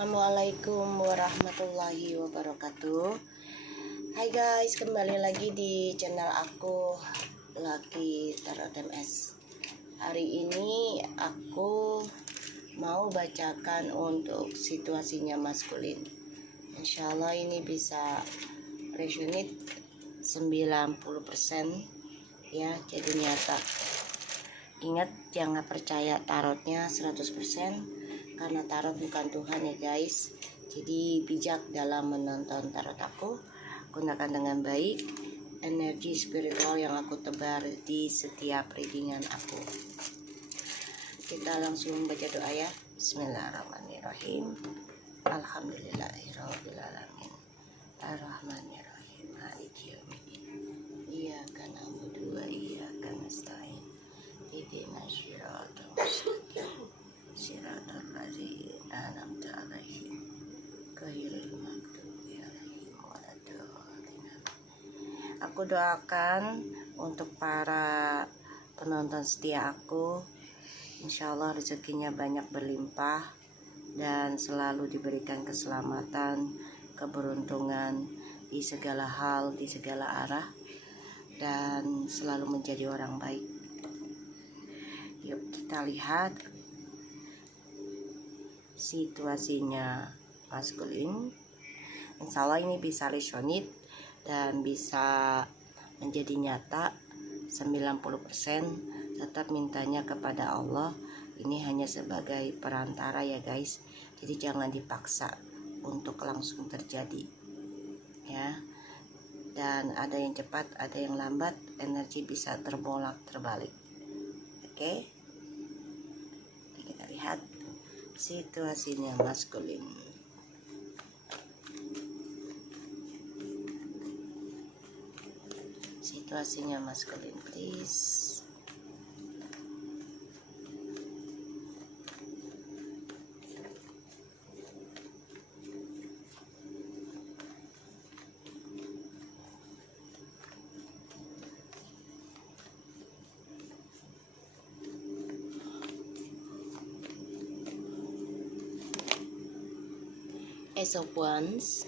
Assalamualaikum warahmatullahi wabarakatuh. Hai guys, kembali lagi di channel aku Lucky Tarot MS. Hari ini aku mau bacakan untuk situasinya maskulin. Insya Allah ini bisa resonate 90% ya, jadi nyata. Ingat, jangan percaya tarotnya 100%, karena tarot bukan Tuhan ya guys. Jadi bijak dalam menonton tarot aku. Gunakan dengan baik energi spiritual yang aku tebar di setiap readingan aku. Kita langsung baca doa ya. Bismillahirrahmanirrahim. Alhamdulillahirrahmanirrahim. Ar-Rahmanirrahim. Maliki yaumiddin. Iyyaka na'budu wa iyyaka nasta'in. Ihdinas siratal mustaqim. Siratal ladzina an'amta 'alaihim ghairil maghdubi 'alaihim waladdallin. Aku doakan untuk para penonton setia aku, insya Allah rezekinya banyak berlimpah dan selalu diberikan keselamatan, keberuntungan di segala hal, di segala arah, dan selalu menjadi orang baik. Yuk kita lihat situasinya maskulin. Insya Allah ini bisa resonate dan bisa menjadi nyata 90%. Tetap mintanya kepada Allah. Ini hanya sebagai perantara ya guys. Jadi jangan dipaksa untuk langsung terjadi ya. Dan ada yang cepat, ada yang lambat, energi bisa terbolak terbalik. Oke, kita lihat situasinya maskulin. Situasinya maskulin, please. Ace of Wands,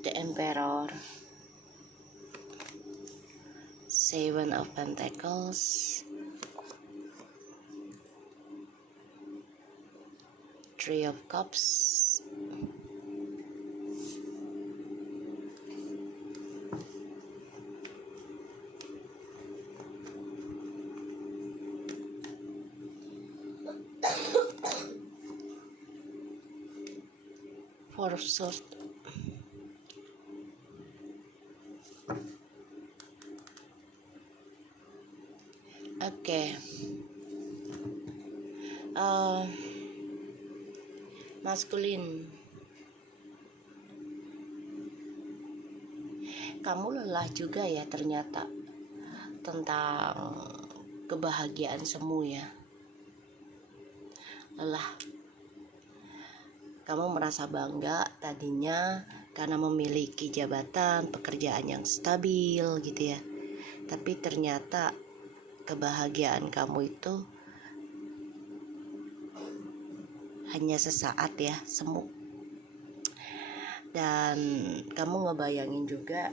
the Emperor, Seven of Pentacles, Three of Cups, Four of Swords, oke. Maskulin, kamu lelah juga ya ternyata tentang kebahagiaan semu ya. Lelah. Kamu merasa bangga tadinya karena memiliki jabatan, pekerjaan yang stabil gitu ya. Tapi ternyata kebahagiaan kamu itu hanya sesaat ya, semu. Dan kamu ngebayangin juga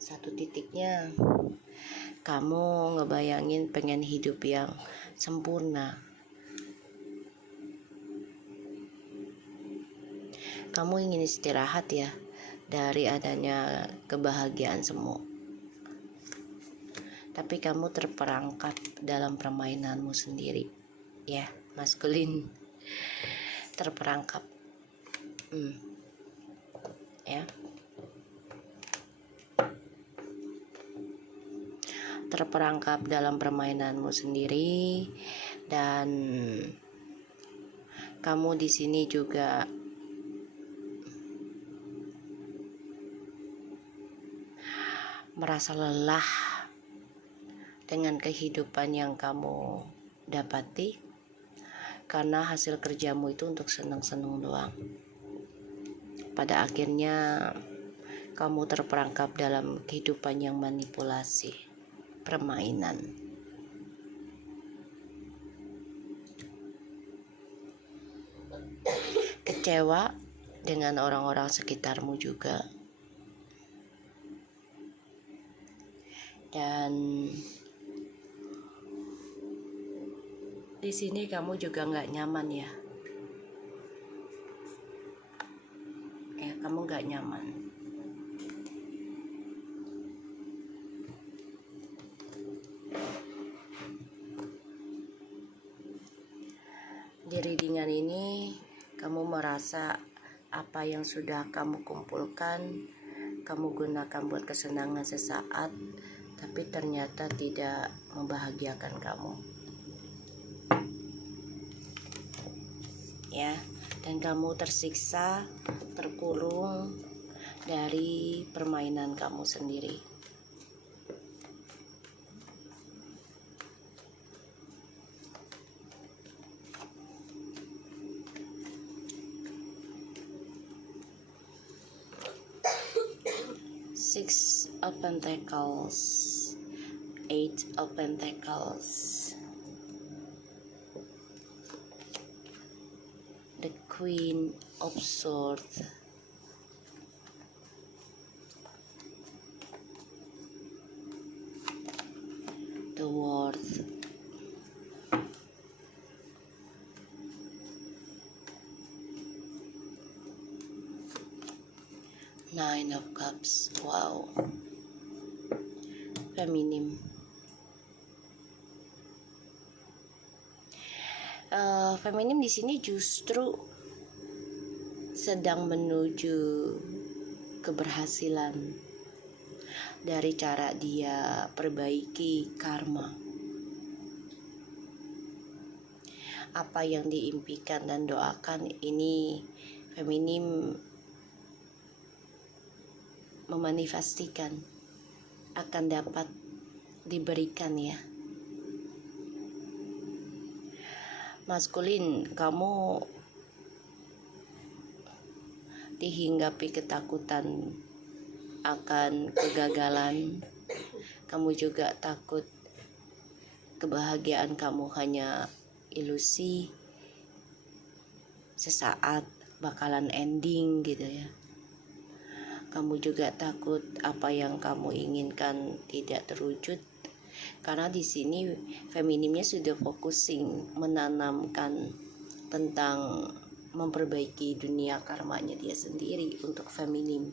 satu titiknya, kamu ngebayangin pengen hidup yang sempurna. Kamu ingin istirahat ya dari adanya kebahagiaan semu. Tapi kamu terperangkap dalam permainanmu sendiri ya, maskulin. Terperangkap ya, terperangkap dalam permainanmu sendiri. Dan kamu di sini juga merasa lelah dengan kehidupan yang kamu dapati, karena hasil kerjamu itu untuk senang-senang doang. Pada akhirnya kamu terperangkap dalam kehidupan yang manipulasi, permainan. kecewa dengan orang-orang sekitarmu juga. Dan di sini kamu juga nggak nyaman ya. Kamu nggak nyaman. Di readingan ini kamu merasa apa yang sudah kamu kumpulkan kamu gunakan buat kesenangan sesaat, tapi ternyata tidak membahagiakan kamu. Ya, dan kamu tersiksa, terkurung dari permainan kamu sendiri. Six of Pentacles, Eight of Pentacles, the Queen of Swords, the World, Nine of Cups. Wow, feminim. Feminim di sini justru sedang menuju keberhasilan dari cara dia perbaiki karma. Apa yang diimpikan dan doakan ini feminim memanifestikan akan dapat diberikan ya. Maskulin, kamu dihinggapi ketakutan akan kegagalan. Kamu juga takut kebahagiaan kamu hanya ilusi, sesaat bakalan ending gitu ya. Kamu juga takut apa yang kamu inginkan tidak terwujud, karena di sini feminimnya sudah focusing menanamkan tentang memperbaiki dunia karmanya dia sendiri untuk feminim.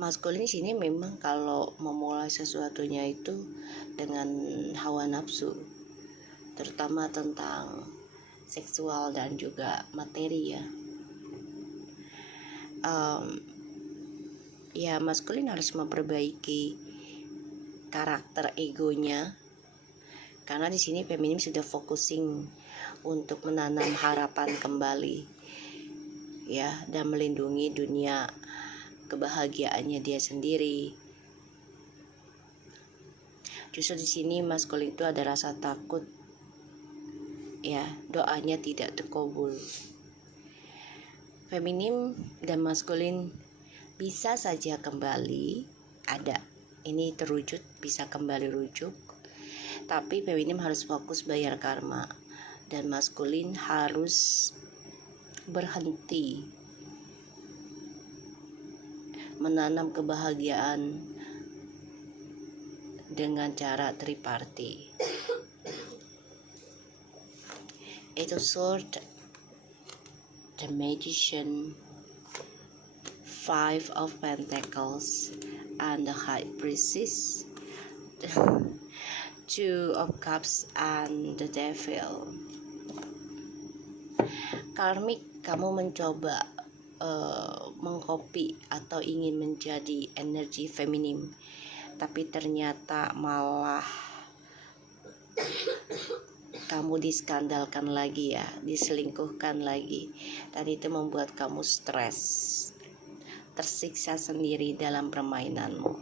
Maskulin di sini memang kalau memulai sesuatunya itu dengan hawa nafsu, terutama tentang seksual dan juga materi ya. Ya, maskulin harus memperbaiki karakter egonya, karena di sini feminim sudah focusing untuk menanam harapan kembali ya, dan melindungi dunia kebahagiaannya dia sendiri. Justru di sini maskulin itu ada rasa takut ya, doanya tidak terkabul. Feminim dan maskulin bisa saja kembali ada, ini terwujud, bisa kembali rujuk, tapi feminim harus fokus bayar karma dan maskulin harus berhenti menanam kebahagiaan dengan cara triparty. Eight of Swords, the Magician, Five of Pentacles, and the High Priestess, the Two of Cups, and the Devil. Karmik, kamu mencoba mengcopy atau ingin menjadi energi feminim, tapi ternyata malah kamu diskandalkan lagi ya, diselingkuhkan lagi, dan itu membuat kamu stres, tersiksa sendiri dalam permainanmu.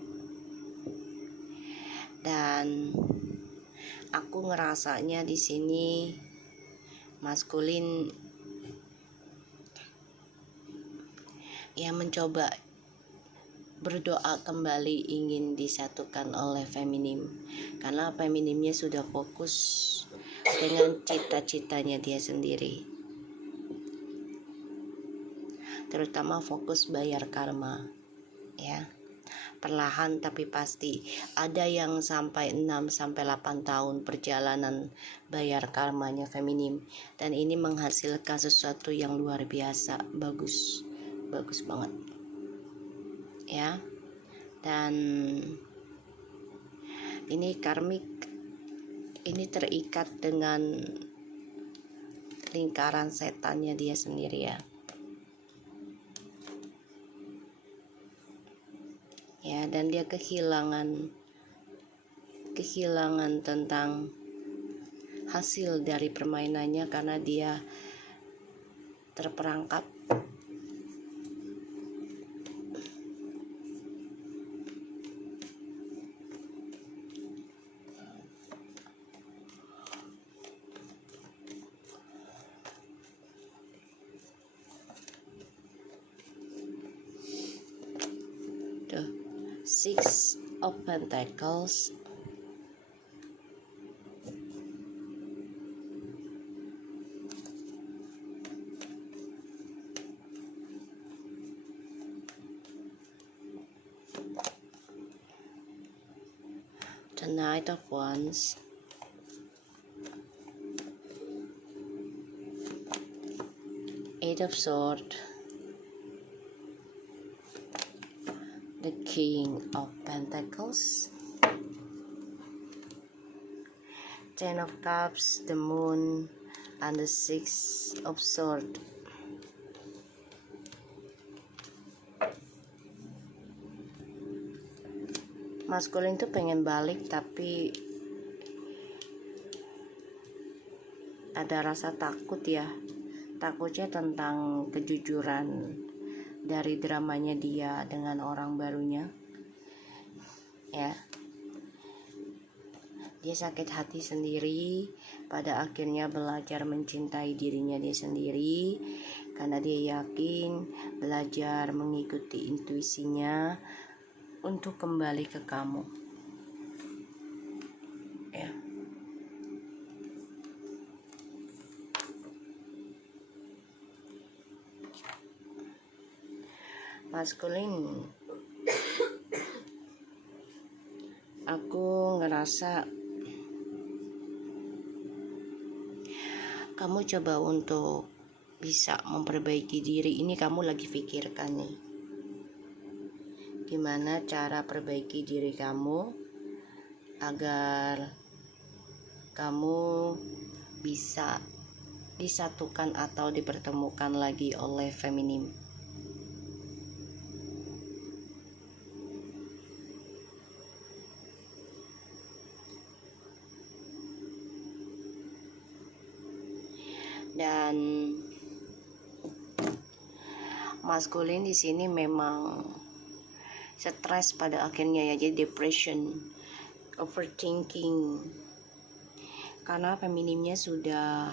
Dan aku ngerasanya di sini maskulin ya mencoba berdoa kembali ingin disatukan oleh feminim, karena feminimnya sudah fokus dengan cita-citanya dia sendiri, terutama fokus bayar karma ya. Perlahan tapi pasti. Ada yang sampai 6-8 tahun perjalanan bayar karmanya feminim, dan ini menghasilkan sesuatu yang luar biasa, bagus banget ya. Dan ini karmik, ini terikat dengan lingkaran setannya dia sendiri ya. Ya, dan dia kehilangan tentang hasil dari permainannya karena dia terperangkap the Six of Pentacles, the Knight of Wands, Eight of Swords, the King of Pentacles, Ten of Cups, the Moon, and the Six of Swords. Maskulin tuh pengen balik tapi ada rasa takut ya. Takutnya tentang kejujuran dari dramanya dia dengan orang barunya ya. Dia sakit hati sendiri, pada akhirnya belajar mencintai dirinya dia sendiri karena dia yakin belajar mengikuti intuisinya untuk kembali ke kamu ya. Maskulin, aku ngerasa kamu coba untuk bisa memperbaiki diri. Ini kamu lagi pikirkan nih, gimana cara perbaiki diri kamu agar kamu bisa disatukan atau dipertemukan lagi oleh feminim. Dan maskulin di sini memang stres pada akhirnya ya, jadi depression, overthinking, karena feminimnya sudah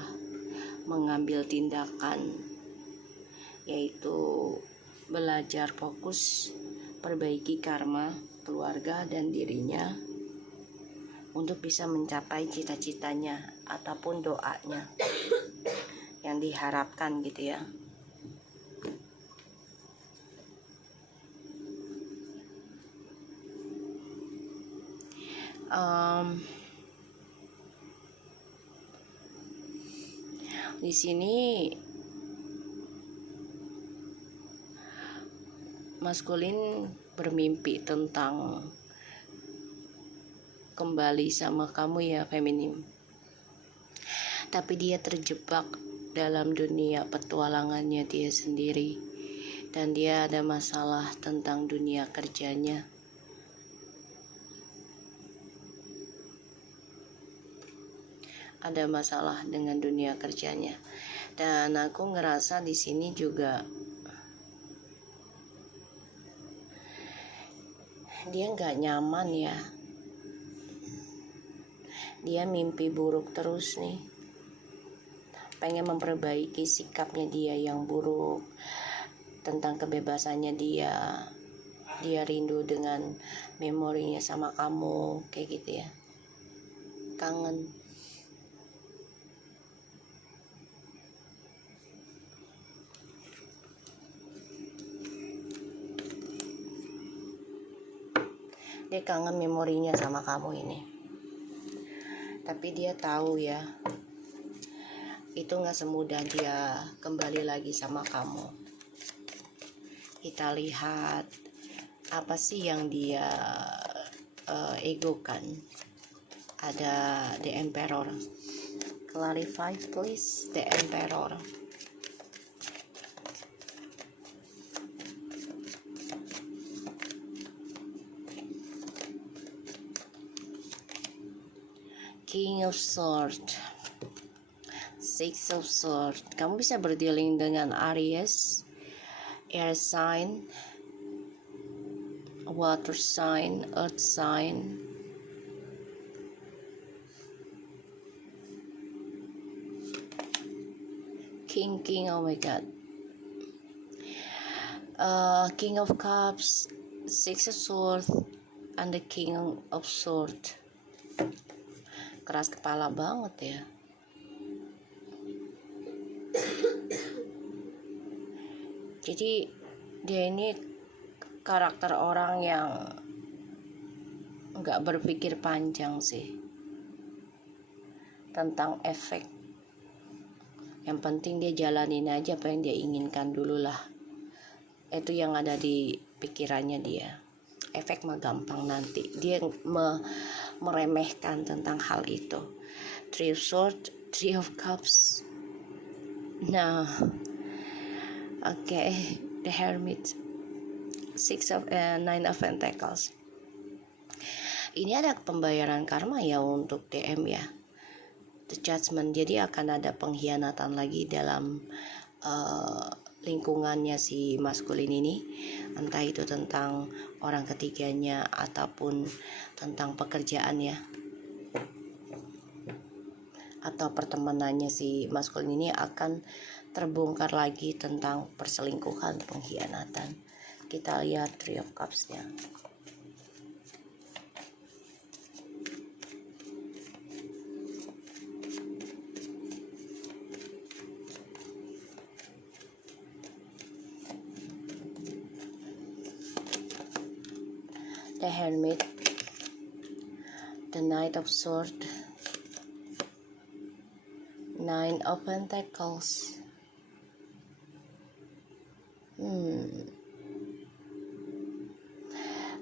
mengambil tindakan, yaitu belajar fokus perbaiki karma keluarga dan dirinya untuk bisa mencapai cita-citanya ataupun doanya yang diharapkan gitu ya. Di sini maskulin bermimpi tentang kembali sama kamu ya feminim, tapi dia terjebak dalam dunia petualangannya dia sendiri, dan dia ada masalah tentang dunia kerjanya. Ada masalah dengan dunia kerjanya, dan aku ngerasa di sini juga dia nggak nyaman ya. Dia mimpi buruk terus nih, pengen memperbaiki sikapnya dia yang buruk tentang kebebasannya dia rindu dengan memorinya sama kamu kayak gitu ya, kangen. Dia kangen memorinya sama kamu ini. Tapi dia tahu ya, itu gak semudah dia kembali lagi sama kamu. Kita lihat apa sih yang dia egokan. Ada The Emperor. Clarify please, The Emperor. King of Swords, Six of Swords. Kamu bisa berdealing dengan Aries, Air sign, Water sign, Earth sign. King, oh my god. King of Cups, Six of Swords, and the King of Swords. Keras kepala banget ya. Jadi dia ini karakter orang yang nggak berpikir panjang sih tentang efek. Yang penting dia jalanin aja apa yang dia inginkan dulu lah. Itu yang ada di pikirannya dia. Efek mah gampang nanti. Dia meremehkan tentang hal itu. Three of Swords, Three of Cups. Nah, okay, The Hermit, Nine of Pentacles. Ini ada pembayaran karma ya untuk DM ya. The Judgment. Jadi akan ada pengkhianatan lagi dalam lingkungannya si maskulin ini, entah itu tentang orang ketiganya ataupun tentang pekerjaan ya, atau pertemanannya si maskulin ini akan terbongkar lagi tentang perselingkuhan, pengkhianatan. Kita lihat Three of Cups-nya. The Hermit, the Knight of Swords, Nine of Pentacles.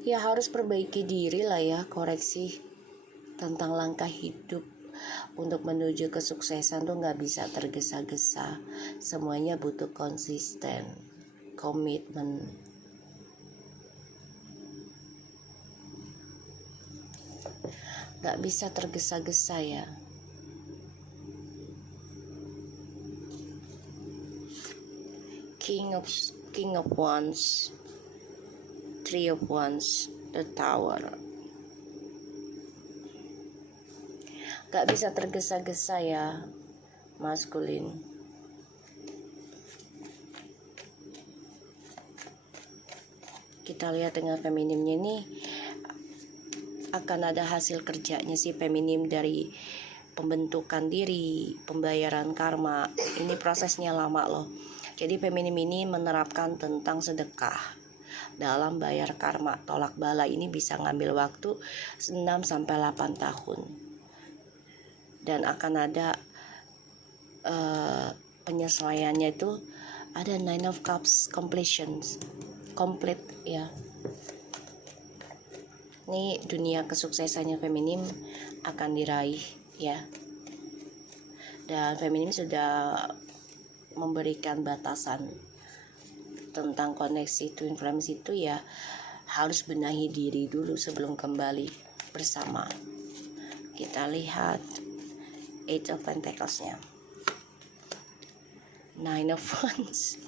Ya harus perbaiki diri lah ya, koreksi tentang langkah hidup untuk menuju kesuksesan tuh nggak bisa tergesa-gesa. Semuanya butuh konsisten, komitmen. Gak bisa tergesa-gesa ya. King of Wands, Three of Wands, the Tower. Gak bisa tergesa-gesa ya, maskulin. Kita lihat dengan feminimnya ini, akan ada hasil kerjanya si feminim dari pembentukan diri, pembayaran karma. Ini prosesnya lama loh. Jadi feminim ini menerapkan tentang sedekah dalam bayar karma. Tolak bala ini bisa ngambil waktu 6-8 tahun. Dan akan ada penyesuaiannya itu, ada Nine of Cups completions. Complete ya. Ini dunia kesuksesannya feminim akan diraih ya. Dan feminim sudah memberikan batasan tentang koneksi twin flames itu ya, harus benahi diri dulu sebelum kembali bersama. Kita lihat Eight of Pentacles-nya, Nine of Wands,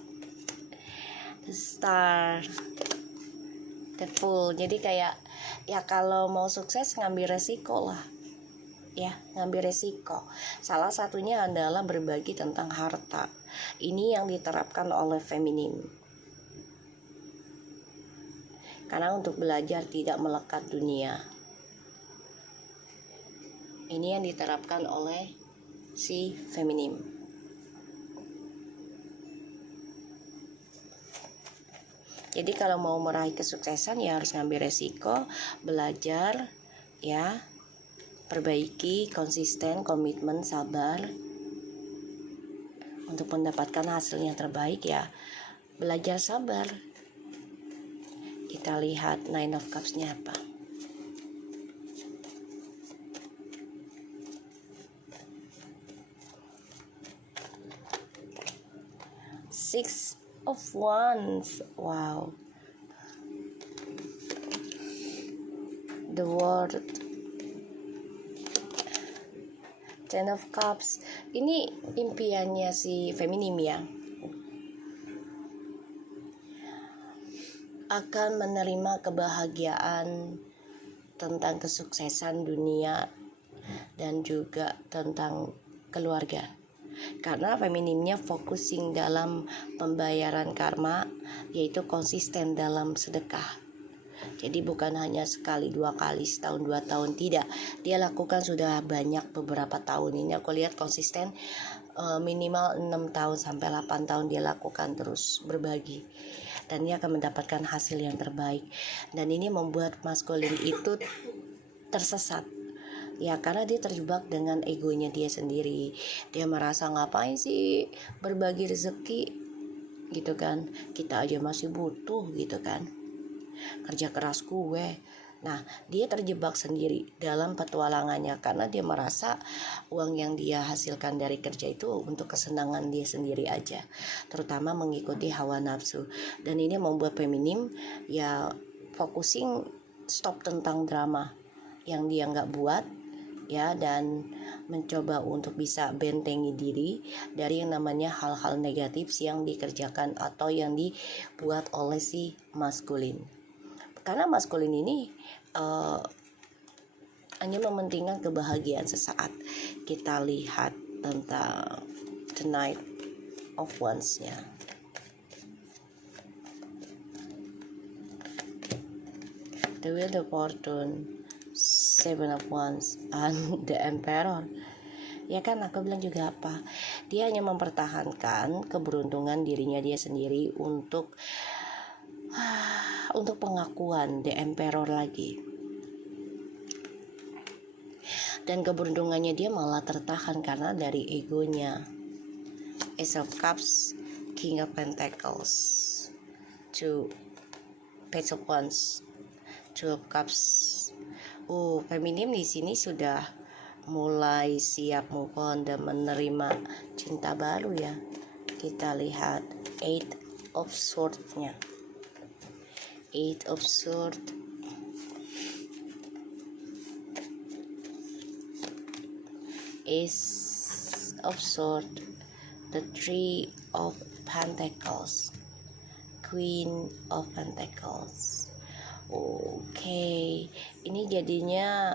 the Star, the Fool. Jadi kayak ya kalau mau sukses ngambil resiko lah ya, ngambil resiko. Salah satunya adalah berbagi tentang harta. Ini yang diterapkan oleh feminim, karena untuk belajar tidak melekat dunia. Ini yang diterapkan oleh si feminim. Jadi kalau mau meraih kesuksesan ya harus ngambil resiko, belajar ya, perbaiki, konsisten, komitmen, sabar. Untuk mendapatkan hasil yang terbaik ya belajar sabar. Kita lihat Nine of Cups-nya apa. Six of Wands. Wow. The World. Ten of Cups. Ini impiannya si feminim ya. Akan menerima kebahagiaan tentang kesuksesan dunia dan juga tentang keluarga. Karena feminimnya focusing dalam pembayaran karma, yaitu konsisten dalam sedekah. Jadi bukan hanya sekali, 2 kali, setahun, 2 tahun, tidak. Dia lakukan sudah banyak beberapa tahun ini. Aku lihat konsisten minimal 6 tahun sampai 8 tahun dia lakukan terus berbagi. Dan dia akan mendapatkan hasil yang terbaik. Dan ini membuat maskulin itu tersesat. Ya karena dia terjebak dengan egonya dia sendiri. Dia merasa ngapain sih berbagi rezeki gitu kan. Kita aja masih butuh gitu kan. Kerja keras gue. Nah dia terjebak sendiri dalam petualangannya karena dia merasa uang yang dia hasilkan dari kerja itu untuk kesenangan dia sendiri aja, terutama mengikuti hawa nafsu. Dan ini membuat feminim ya focusing stop tentang drama yang dia nggak buat ya, dan mencoba untuk bisa bentengi diri dari yang namanya hal-hal negatif yang dikerjakan atau yang dibuat oleh si maskulin. Karena maskulin ini hanya mementingkan kebahagiaan sesaat. Kita lihat tentang the Knight of Wands-nya. The Wheel of Fortune, Seven of Wands, and the Emperor. Ya kan aku bilang juga apa? Dia hanya mempertahankan keberuntungan dirinya dia sendiri untuk pengakuan the Emperor lagi. Dan keberuntungannya dia malah tertahan karena dari egonya. Ace of Cups, King of Pentacles, Two Page of Wands, Two of Cups. Feminim di sini sudah mulai siap move on dan menerima cinta baru ya. Kita lihat Eight of Swords-nya. Eight of Swords, Ace of Swords, the Three of Pentacles, Queen of Pentacles. Oke, ini jadinya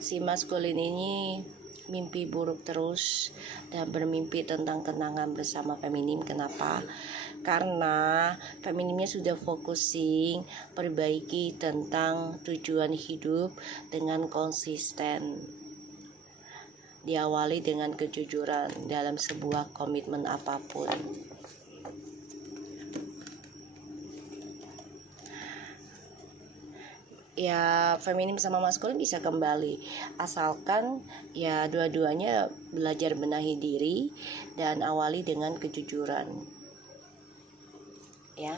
si maskulin ini mimpi buruk terus dan bermimpi tentang kenangan bersama feminim. Kenapa? Karena feminimnya sudah focusing perbaiki tentang tujuan hidup dengan konsisten. Diawali dengan kejujuran dalam sebuah komitmen apapun. Ya feminim sama maskulin bisa kembali asalkan ya dua-duanya belajar benahi diri dan awali dengan kejujuran ya.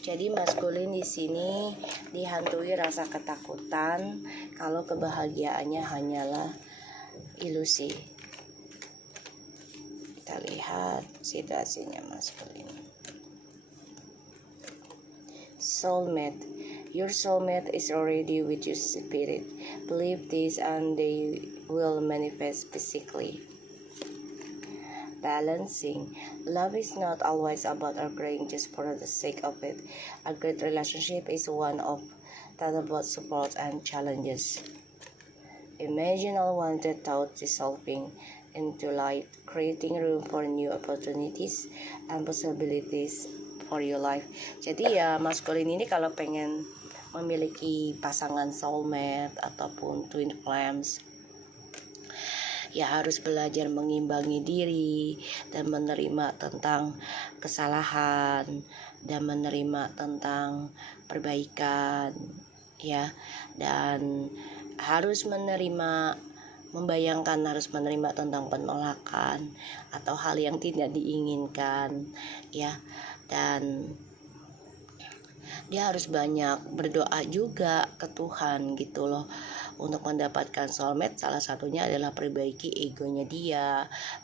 Jadi maskulin di sini dihantui rasa ketakutan kalau kebahagiaannya hanyalah ilusi. Kita lihat situasinya maskulin. Soulmate. Your soulmate is already with your spirit. Believe this and they will manifest physically. Balancing. Love is not always about agreeing just for the sake of it. A great relationship is one of that about support and challenges. Imagine unwanted thoughts dissolving into light, creating room for new opportunities and possibilities for your life. Jadi ya maskulin ini kalau pengen memiliki pasangan soulmate ataupun twin flames, ya harus belajar mengimbangi diri dan menerima tentang kesalahan dan menerima tentang perbaikan, ya, dan harus harus menerima tentang penolakan atau hal yang tidak diinginkan, ya, dan dia harus banyak berdoa juga ke Tuhan gitu loh untuk mendapatkan soulmate. Salah satunya adalah perbaiki egonya dia,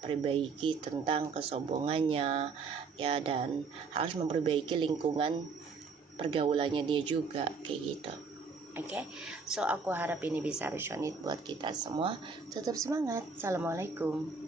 perbaiki tentang kesombongannya, ya, dan harus memperbaiki lingkungan pergaulannya dia juga kayak gitu. Oke, so aku harap ini bisa resonate buat kita semua. Tetap semangat. Assalamualaikum.